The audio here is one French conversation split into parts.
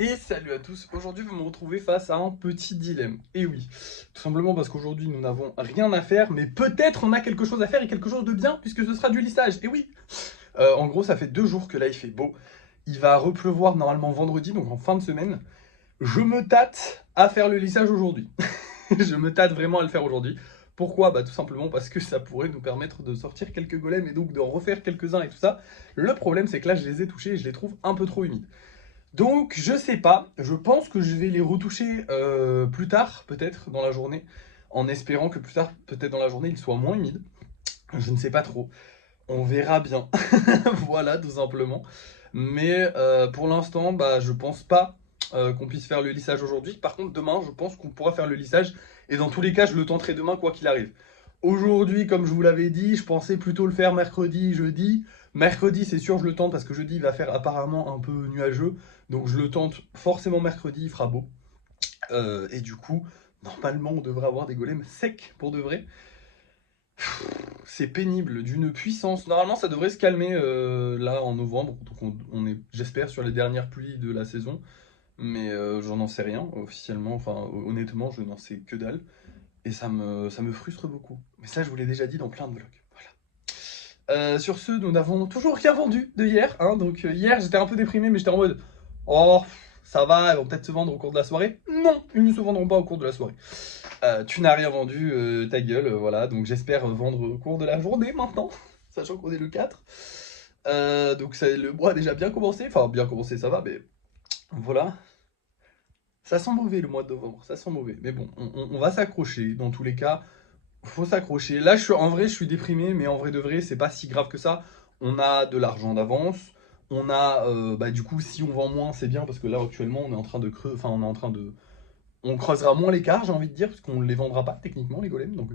Et salut à tous, aujourd'hui vous me retrouvez face à un petit dilemme. Et oui, tout simplement parce qu'aujourd'hui nous n'avons rien à faire, mais peut-être on a quelque chose à faire et quelque chose de bien puisque ce sera du lissage. Et oui, en gros ça fait 2 jours que là il fait beau. Il va repleuvoir normalement vendredi, donc en fin de semaine. Je me tâte à faire le lissage aujourd'hui. Je me tâte vraiment à le faire aujourd'hui. Pourquoi? Bah tout simplement parce que ça pourrait nous permettre de sortir quelques golems et donc de refaire quelques-uns et tout ça. Le problème c'est que là je les ai touchés et je les trouve un peu trop humides. Donc, je sais pas, je pense que je vais les retoucher plus tard, peut-être dans la journée, en espérant que plus tard, peut-être dans la journée, ils soient moins humides. Je ne sais pas trop, on verra bien. Voilà, tout simplement. Mais pour l'instant, bah, je pense pas qu'on puisse faire le lissage aujourd'hui. Par contre, demain, je pense qu'on pourra faire le lissage. Et dans tous les cas, je le tenterai demain, quoi qu'il arrive. Aujourd'hui, comme je vous l'avais dit, je pensais plutôt le faire mercredi, jeudi. Mercredi, c'est sûr, je le tente parce que jeudi, il va faire apparemment un peu nuageux. Donc je le tente forcément mercredi, il fera beau. Et du coup, normalement, on devrait avoir des golems secs pour de vrai. C'est pénible, d'une puissance. Normalement, ça devrait se calmer là en novembre. Donc on est, j'espère, sur les dernières pluies de la saison. Mais j'en sais rien officiellement. Enfin, honnêtement, je n'en sais que dalle. Et ça me frustre beaucoup. Mais ça, je vous l'ai déjà dit dans plein de vlogs. Voilà. Sur ce, nous n'avons toujours rien vendu de hier. Hein, donc hier, j'étais un peu déprimé, mais j'étais en mode oh, ça va, elles vont peut-être se vendre au cours de la soirée. Non, ils ne se vendront pas au cours de la soirée. Tu n'as rien vendu, ta gueule, voilà. Donc j'espère vendre au cours de la journée maintenant, sachant qu'on est le 4. Donc le mois a déjà bien commencé. Enfin, bien commencé, ça va, mais voilà. Ça sent mauvais le mois de novembre, ça sent mauvais. Mais bon, on va s'accrocher. Dans tous les cas, faut s'accrocher. Là, en vrai, je suis déprimé, mais en vrai de vrai, c'est pas si grave que ça. On a de l'argent d'avance. On a, bah, du coup, si on vend moins, c'est bien parce que là, actuellement, on est en train de creuser. Enfin, on est en train de. On creusera moins l'écart, j'ai envie de dire, parce qu'on ne les vendra pas techniquement, les golems. Donc,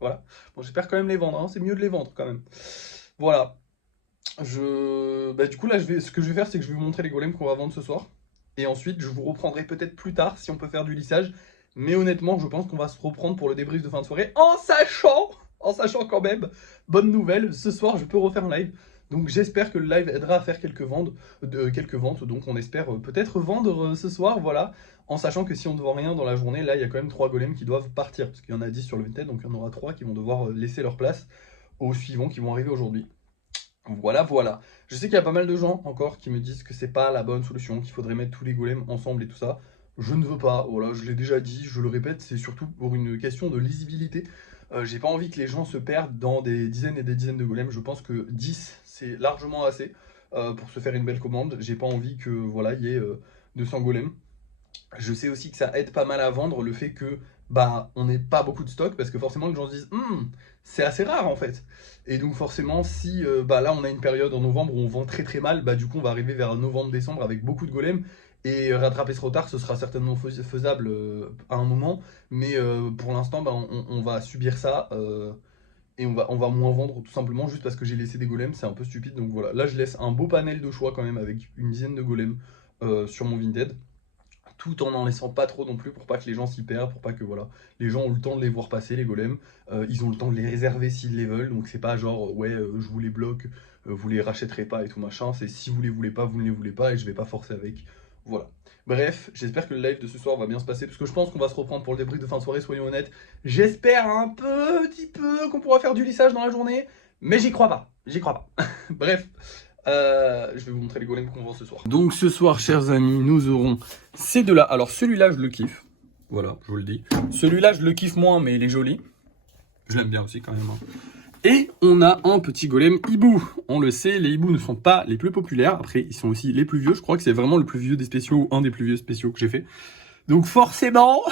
voilà. Bon, j'espère quand même les vendre. Hein, c'est mieux de les vendre quand même. Voilà. Bah, du coup, là, ce que je vais faire, c'est que je vais vous montrer les golems qu'on va vendre ce soir. Et ensuite, je vous reprendrai peut-être plus tard si on peut faire du lissage. Mais honnêtement, je pense qu'on va se reprendre pour le débrief de fin de soirée en sachant quand même, bonne nouvelle, ce soir, je peux refaire un live. Donc j'espère que le live aidera à faire quelques ventes. Donc on espère peut-être vendre ce soir, voilà. En sachant que si on ne vend rien dans la journée, là, il y a quand même 3 golems qui doivent partir. Parce qu'il y en a 10 sur le Vinted, donc il y en aura 3 qui vont devoir laisser leur place aux suivants qui vont arriver aujourd'hui. Voilà, voilà. Je sais qu'il y a pas mal de gens encore qui me disent que c'est pas la bonne solution, qu'il faudrait mettre tous les golems ensemble et tout ça. Je ne veux pas, voilà, je l'ai déjà dit, je le répète, c'est surtout pour une question de lisibilité. J'ai pas envie que les gens se perdent dans des dizaines et des dizaines de golems. Je pense que 10 c'est largement assez pour se faire une belle commande. J'ai pas envie que voilà, il y ait 200 golems. Je sais aussi que ça aide pas mal à vendre le fait que bah on n'ait pas beaucoup de stock parce que forcément les gens se disent c'est assez rare en fait. Et donc forcément si bah là on a une période en novembre où on vend très très mal, bah du coup on va arriver vers novembre-décembre avec beaucoup de golems et rattraper ce retard ce sera certainement faisable à un moment, mais pour l'instant bah, on va subir ça et on va moins vendre tout simplement juste parce que j'ai laissé des golems, c'est un peu stupide. Donc voilà, là je laisse un beau panel de choix quand même avec une dizaine de golems sur mon Vinted tout en laissant pas trop non plus pour pas que les gens s'y perdent, pour pas que voilà, les gens ont le temps de les voir passer les golems, ils ont le temps de les réserver s'ils les veulent, donc c'est pas genre ouais je vous les bloque, vous les rachèterez pas et tout machin, c'est si vous les voulez pas, vous ne les voulez pas et je vais pas forcer avec, voilà. Bref, j'espère que le live de ce soir va bien se passer, parce que je pense qu'on va se reprendre pour le débrief de fin de soirée, soyons honnêtes. J'espère un petit peu qu'on pourra faire du lissage dans la journée, mais j'y crois pas, j'y crois pas. Bref, je vais vous montrer les golems qu'on vend ce soir. Donc ce soir, chers amis, nous aurons ces deux-là. Alors celui-là, je le kiffe. Voilà, je vous le dis. Celui-là, je le kiffe moins, mais il est joli. Je l'aime bien aussi quand même. Hein. Et on a un petit golem hibou. On le sait, les hiboux ne sont pas les plus populaires. Après, ils sont aussi les plus vieux. Je crois que c'est vraiment le plus vieux des spéciaux, ou un des plus vieux spéciaux que j'ai fait. Donc forcément,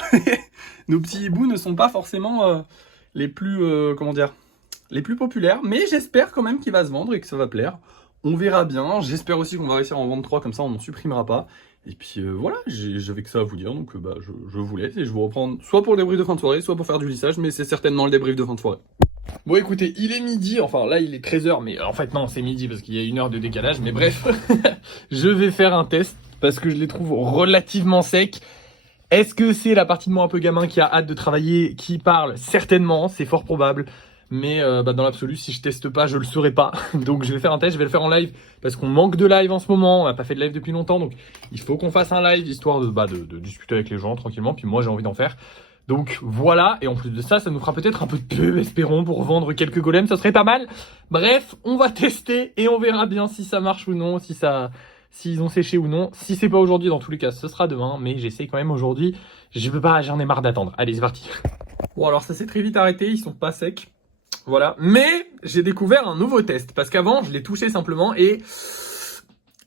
nos petits hiboux ne sont pas forcément les plus, comment dire, les plus populaires. Mais j'espère quand même qu'il va se vendre et que ça va plaire. On verra bien. J'espère aussi qu'on va réussir à en vendre 3, comme ça on n'en supprimera pas. Et puis voilà, j'avais que ça à vous dire. Donc bah, je vous laisse et je vous reprends soit pour le débrief de fin de soirée, soit pour faire du lissage. Mais c'est certainement le débrief de fin de soirée. Bon écoutez, il est midi, enfin là il est 13h, mais en fait non c'est midi parce qu'il y a 1 heure de décalage, mais bref, je vais faire un test parce que je les trouve relativement secs. Est-ce que c'est la partie de moi un peu gamin qui a hâte de travailler qui parle? Certainement, c'est fort probable. Mais dans l'absolu, si je teste pas, je le saurai pas. Donc je vais faire un test, je vais le faire en live parce qu'on manque de live en ce moment. On n'a pas fait de live depuis longtemps, donc il faut qu'on fasse un live histoire de discuter avec les gens tranquillement. Puis moi, j'ai envie d'en faire. Donc voilà, et en plus de ça, ça nous fera peut-être un peu de pub, espérons, pour vendre quelques golems, ça serait pas mal. Bref, on va tester et on verra bien si ça marche ou non, s'ils ont séché ou non. Si c'est pas aujourd'hui, dans tous les cas, ce sera demain, mais j'essaye quand même aujourd'hui. Je peux pas, j'en ai marre d'attendre. Allez, c'est parti. Bon, alors ça s'est très vite arrêté, ils sont pas secs. Voilà, mais j'ai découvert un nouveau test, parce qu'avant, je l'ai touché simplement et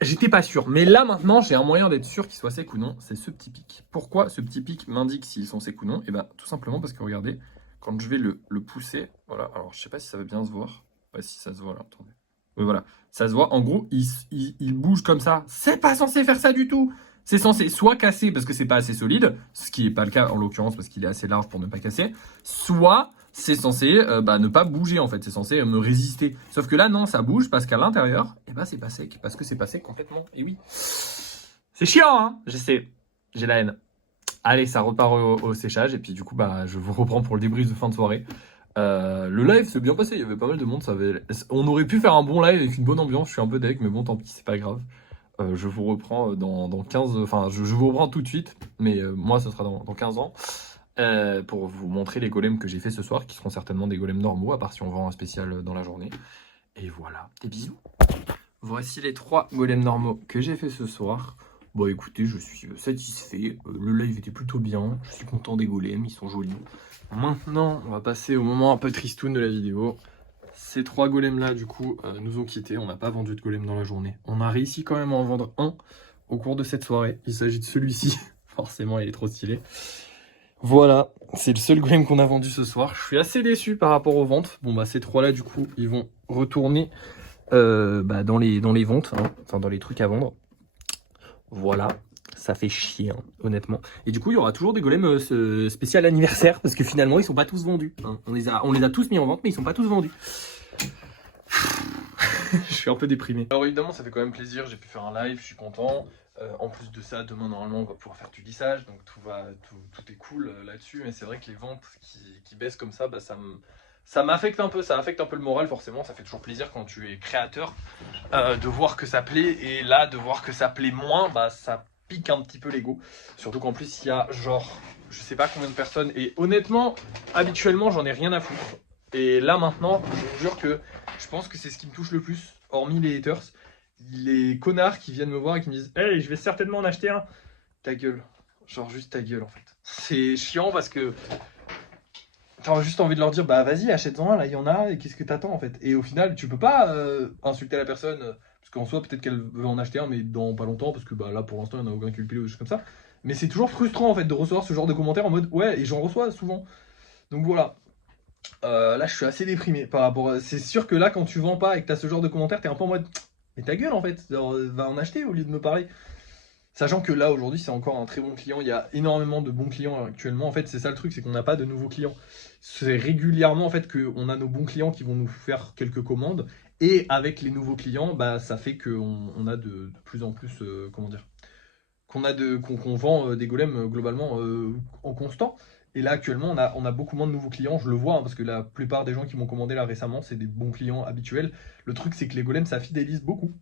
j'étais pas sûr. Mais là, maintenant, j'ai un moyen d'être sûr qu'ils soient secs ou non, c'est ce petit pic. Pourquoi ce petit pic m'indique s'ils sont secs ou non? Et tout simplement parce que regardez, quand je vais le pousser, voilà, alors je sais pas si ça va bien se voir. Ouais, si ça se voit là, attendez. Oui, voilà, ça se voit, en gros, il bouge comme ça. C'est pas censé faire ça du tout. C'est censé soit casser parce que c'est pas assez solide, ce qui n'est pas le cas en l'occurrence parce qu'il est assez large pour ne pas casser, soit c'est censé ne pas bouger en fait, c'est censé me résister. Sauf que là non, ça bouge parce qu'à l'intérieur, c'est pas sec, parce que c'est pas sec complètement. Et oui, c'est chiant hein, je sais, j'ai la haine. Allez, ça repart au séchage et puis du coup je vous reprends pour le débrief de fin de soirée. Le live s'est bien passé, il y avait pas mal de monde, on aurait pu faire un bon live avec une bonne ambiance, je suis un peu deg, mais bon tant pis, c'est pas grave. Je vous reprends dans 15... Enfin, je vous reprends tout de suite, mais moi, ce sera dans 15 ans, pour vous montrer les golems que j'ai fait ce soir, qui seront certainement des golems normaux, à part si on vend un spécial dans la journée. Et voilà, des bisous. Voici les 3 golems normaux que j'ai fait ce soir. Bon, écoutez, je suis satisfait. Le live était plutôt bien. Je suis content des golems, ils sont jolis. Maintenant, on va passer au moment un peu tristoun de la vidéo. Ces 3 golems là du coup nous ont quittés, on n'a pas vendu de golem dans la journée. On a réussi quand même à en vendre un au cours de cette soirée. Il s'agit de celui-ci, forcément il est trop stylé. Voilà, c'est le seul golem qu'on a vendu ce soir. Je suis assez déçu par rapport aux ventes. Bon ces 3 là du coup ils vont retourner dans les ventes, hein, enfin dans les trucs à vendre. Voilà. Ça fait chier, hein, honnêtement. Et du coup, il y aura toujours des golems spécial anniversaire, parce que finalement, ils sont pas tous vendus. Hein. On les a tous mis en vente, mais ils sont pas tous vendus. Je suis un peu déprimé. Alors évidemment, ça fait quand même plaisir, j'ai pu faire un live, je suis content. En plus de ça, demain, normalement, on va pouvoir faire du lissage, donc tout est cool là-dessus. Mais c'est vrai que les ventes qui baissent comme ça, ça m'affecte un peu, ça affecte un peu le moral forcément. Ça fait toujours plaisir quand tu es créateur de voir que ça plaît, et là, de voir que ça plaît moins, ça pique un petit peu l'ego. Surtout qu'en plus, il y a genre, je sais pas combien de personnes, et honnêtement, habituellement, j'en ai rien à foutre. Et là maintenant, je vous jure que je pense que c'est ce qui me touche le plus, hormis les haters, les connards qui viennent me voir et qui me disent « Hey, je vais certainement en acheter un ». Ta gueule, genre juste ta gueule en fait. C'est chiant parce que t'as juste envie de leur dire « Bah vas-y, achète-en un, là il y en a, et qu'est-ce que t'attends en fait ?» Et au final, tu peux pas insulter la personne, parce qu'en soi, peut-être qu'elle veut en acheter un, mais dans pas longtemps, parce que là pour l'instant, il n'y en a aucun qui le pile ou des choses comme ça. Mais c'est toujours frustrant en fait de recevoir ce genre de commentaires en mode « Ouais, et j'en reçois souvent ». Donc voilà. Là je suis assez déprimé par rapport à... C'est sûr que là quand tu vends pas et que t'as ce genre de commentaires, t'es un peu en mode mais ta gueule en fait, genre, va en acheter au lieu de me parler. Sachant que là aujourd'hui c'est encore un très bon client, il y a énormément de bons clients actuellement. En fait c'est ça le truc, c'est qu'on n'a pas de nouveaux clients. C'est régulièrement en fait qu'on a nos bons clients qui vont nous faire quelques commandes, et avec les nouveaux clients ça fait qu'on a de plus en plus comment dire, qu'on vend des golems globalement en constant. Et là actuellement on a beaucoup moins de nouveaux clients, je le vois hein, parce que la plupart des gens qui m'ont commandé là récemment c'est des bons clients habituels. Le truc c'est que les golems ça fidélise beaucoup,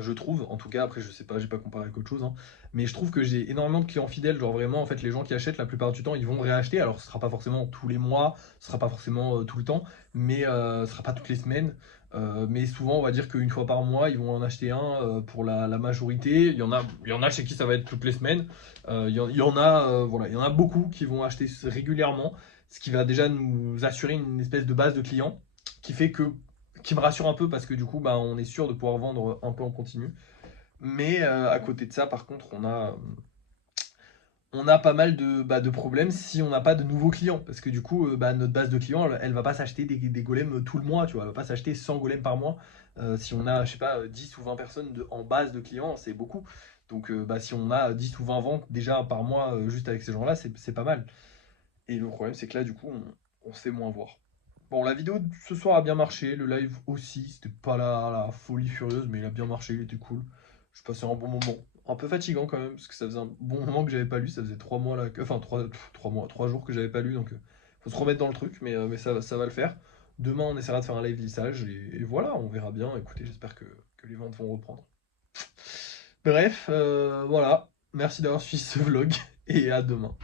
je trouve, en tout cas. Après je sais pas, j'ai pas comparé avec autre chose hein, mais je trouve que j'ai énormément de clients fidèles, genre vraiment en fait les gens qui achètent la plupart du temps ils vont réacheter. Alors ce sera pas forcément tous les mois, ce sera pas forcément tout le temps, mais ce sera pas toutes les semaines. Mais souvent on va dire qu'une fois par mois ils vont en acheter un pour la majorité. Il y en a chez qui ça va être toutes les semaines. Il y en a voilà, il y en a beaucoup qui vont acheter régulièrement, ce qui va déjà nous assurer une espèce de base de clients qui fait que qui me rassure un peu, parce que du coup on est sûr de pouvoir vendre un peu en continu. Mais à côté de ça par contre on a pas mal de problèmes si on n'a pas de nouveaux clients, parce que du coup notre base de clients elle va pas s'acheter des golems tout le mois, tu vois, elle va pas s'acheter 100 golems par mois. Si on a je sais pas 10 ou 20 personnes en base de clients, c'est beaucoup. Donc si on a 10 ou 20 ventes déjà par mois juste avec ces gens là, c'est pas mal. Et le problème c'est que là du coup on se fait moins voir. Bon, la vidéo de ce soir a bien marché, le live aussi, c'était pas la folie furieuse, mais il a bien marché, il était cool. Je passais un bon moment. Un peu fatigant quand même, parce que ça faisait un bon moment que j'avais pas lu, ça faisait 3 mois là, enfin 3 mois, 3 jours que j'avais pas lu, donc faut se remettre dans le truc, mais ça va le faire. Demain, on essaiera de faire un live lissage et voilà, on verra bien. Écoutez, j'espère que les ventes vont reprendre. Bref, voilà. Merci d'avoir suivi ce vlog et à demain.